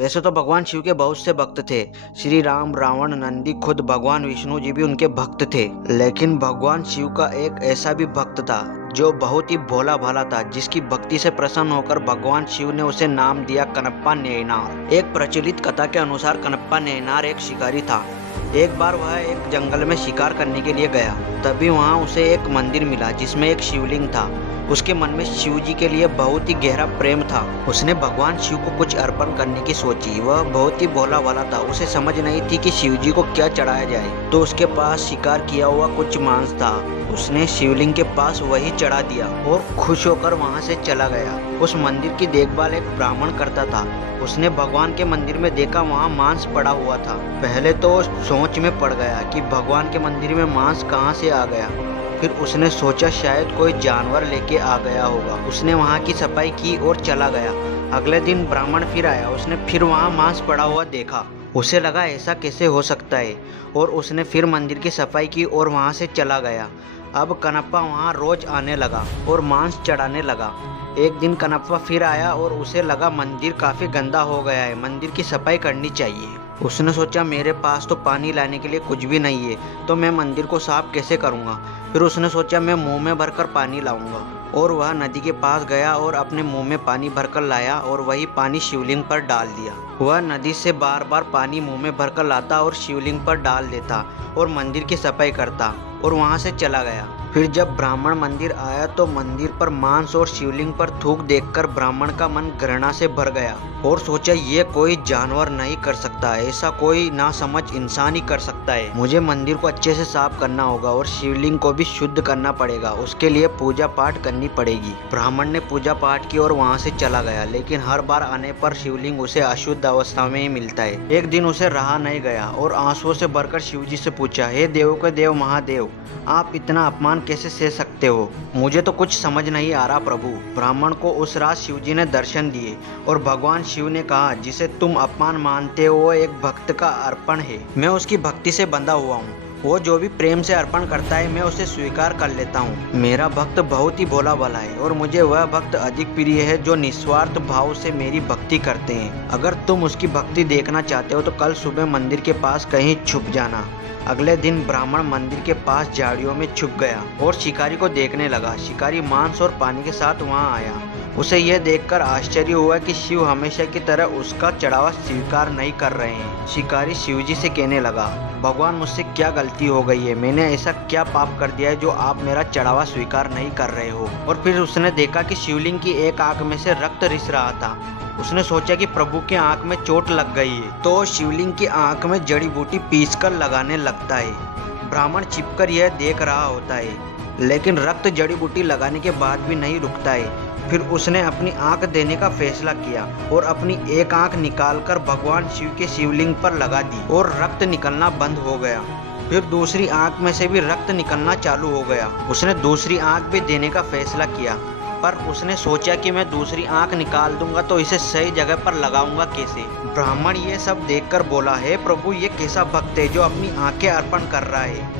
वैसे तो भगवान शिव के बहुत से भक्त थे। श्री राम, रावण, नंदी, खुद भगवान विष्णु जी भी उनके भक्त थे। लेकिन भगवान शिव का एक ऐसा भी भक्त था जो बहुत ही भोला भाला था, जिसकी भक्ति से प्रसन्न होकर भगवान शिव ने उसे नाम दिया कनप्पा नैयनार। एक प्रचलित कथा के अनुसार कनप्पा नैयनार एक शिकारी था। एक बार वह एक जंगल में शिकार करने के लिए गया। तभी वहां उसे एक मंदिर मिला जिसमें एक शिवलिंग था। उसके मन में शिव जी के लिए बहुत ही गहरा प्रेम था। उसने भगवान शिव को कुछ अर्पण करने की सोची। वह बहुत ही भोला भाला था, उसे समझ नहीं थी कि शिव जी को क्या चढ़ाया जाए। तो उसके पास शिकार किया हुआ कुछ मांस था। उसने शिवलिंग के पास वही चढ़ा दिया और खुश होकर वहां से चला गया। उस मंदिर की देखभाल एक ब्राह्मण करता था। उसने भगवान के मंदिर में देखा वहां मांस पड़ा हुआ था। पहले तो वो सोच में पड़ गया कि भगवान के मंदिर में मांस कहां से आ गया। फिर उसने सोचा शायद कोई जानवर लेके आ गया होगा। उसने वहां की सफाई की और चला गया। अगले दिन ब्राह्मण फिर आया। उसने फिर वहां मांस पड़ा हुआ देखा। उसे लगा ऐसा कैसे हो सकता है, और उसने फिर मंदिर की सफाई की और वहां से चला गया। अब कनप्पा वहां रोज आने लगा और मांस चढ़ाने लगा। एक दिन कनप्पा फिर आया और उसे लगा मंदिर काफी गंदा हो गया है, मंदिर की सफाई करनी चाहिए। उसने सोचा मेरे पास तो पानी लाने के लिए कुछ भी नहीं है, तो मैं मंदिर को साफ कैसे करूँगा। फिर उसने सोचा मैं मुंह में भरकर पानी लाऊंगा, और वह नदी के पास गया और अपने मुंह में पानी भरकर लाया और वही पानी शिवलिंग पर डाल दिया। वह नदी से बार बार पानी मुंह में भरकर लाता और शिवलिंग पर डाल देता और मंदिर की सफाई करता और वहां से चला गया। फिर जब ब्राह्मण मंदिर आया तो मंदिर पर मांस और शिवलिंग पर थूक देखकर ब्राह्मण का मन घृणा से भर गया और सोचा ये कोई जानवर नहीं कर सकता, ऐसा कोई नासमझ इंसान ही कर सकता है। मुझे मंदिर को अच्छे से साफ करना होगा और शिवलिंग को भी शुद्ध करना पड़ेगा। उसके लिए पूजा पाठ करनी पड़ेगी। ब्राह्मण ने पूजा पाठ की और वहां से चला गया, लेकिन हर बार आने पर शिवलिंग उसे अशुद्ध अवस्था में ही मिलता है। एक दिन उसे रहा नहीं गया और आंसुओं से भरकर शिव जी से पूछा, हे देवों के देव महादेव, आप इतना अपमान कैसे सह सकते हो? मुझे तो कुछ समझ नहीं आ रहा प्रभु। ब्राह्मण को उस रात शिव जी ने दर्शन दिए और भगवान शिव ने कहा, जिसे तुम अपमान मानते हो वो एक भक्त का अर्पण है। मैं उसकी भक्ति से बंधा हुआ हूँ। वो जो भी प्रेम से अर्पण करता है मैं उसे स्वीकार कर लेता हूँ। मेरा भक्त बहुत ही भोला भाला है और मुझे वह भक्त अधिक प्रिय है जो निस्वार्थ भाव से मेरी भक्ति करते हैं। अगर तुम उसकी भक्ति देखना चाहते हो तो कल सुबह मंदिर के पास कहीं छुप जाना। अगले दिन ब्राह्मण मंदिर के पास झाड़ियों में छुप गया और शिकारी को देखने लगा। शिकारी मांस और पानी के साथ वहां आया। उसे यह देखकर आश्चर्य हुआ कि शिव हमेशा की तरह उसका चढ़ावा स्वीकार नहीं कर रहे हैं। शिकारी शिव जी से कहने लगा, भगवान मुझसे क्या गलती हो गई है? मैंने ऐसा क्या पाप कर दिया है जो आप मेरा चढ़ावा स्वीकार नहीं कर रहे हो? और फिर उसने देखा कि शिवलिंग की एक आंख में से रक्त रिस रहा था। उसने सोचा कि प्रभु की आंख में चोट लग गई है, तो शिवलिंग की आंख में जड़ी बूटी पीसकर लगाने लगता है। ब्राह्मण छिपकर यह देख रहा होता है, लेकिन रक्त जड़ी बूटी लगाने के बाद भी नहीं रुकता है। फिर उसने अपनी आंख देने का फैसला किया और अपनी एक आंख निकालकर भगवान शिव के शिवलिंग पर लगा दी और रक्त निकलना बंद हो गया। फिर दूसरी आंख में से भी रक्त निकलना चालू हो गया। उसने दूसरी आंख भी देने का फैसला किया, पर उसने सोचा कि मैं दूसरी आंख निकाल दूंगा तो इसे सही जगह पर लगाऊंगा कैसे। ब्राह्मण ये सब देखकर बोला, हे प्रभु, ये कैसा भक्त है जो अपनी आंखें अर्पण कर रहा है,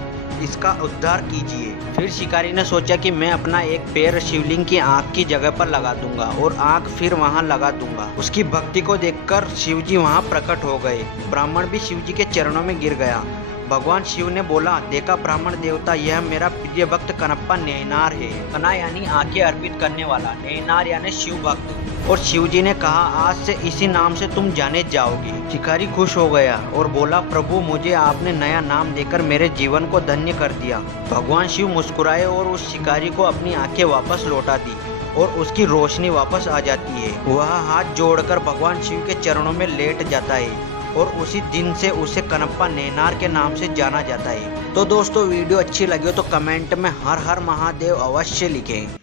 इसका उद्धार कीजिए। फिर शिकारी ने सोचा कि मैं अपना एक पैर शिवलिंग की आंख की जगह पर लगा दूंगा और आंख फिर वहां लगा दूंगा। उसकी भक्ति को देखकर शिव जी वहां प्रकट हो गए। ब्राह्मण भी शिव जी के चरणों में गिर गया। भगवान शिव ने बोला, देखा ब्राह्मण देवता, यह मेरा प्रिय भक्त कनप्पा नैयनार है। कना यानी आंखें अर्पित करने वाला, नैयनार यानी शिव भक्त। और शिव जी ने कहा, आज से इसी नाम से तुम जाने जाओगे। शिकारी खुश हो गया और बोला, प्रभु, मुझे आपने नया नाम देकर मेरे जीवन को धन्य कर दिया। भगवान शिव मुस्कुराए और उस शिकारी को अपनी आंखें वापस लौटा दी और उसकी रोशनी वापस आ जाती है। वह हाथ जोड़कर भगवान शिव के चरणों में लेट जाता है और उसी दिन से उसे कनप्पा नैयनार के नाम से जाना जाता है। तो दोस्तों, वीडियो अच्छी लगी हो तो कमेंट में हर हर महादेव अवश्य लिखें।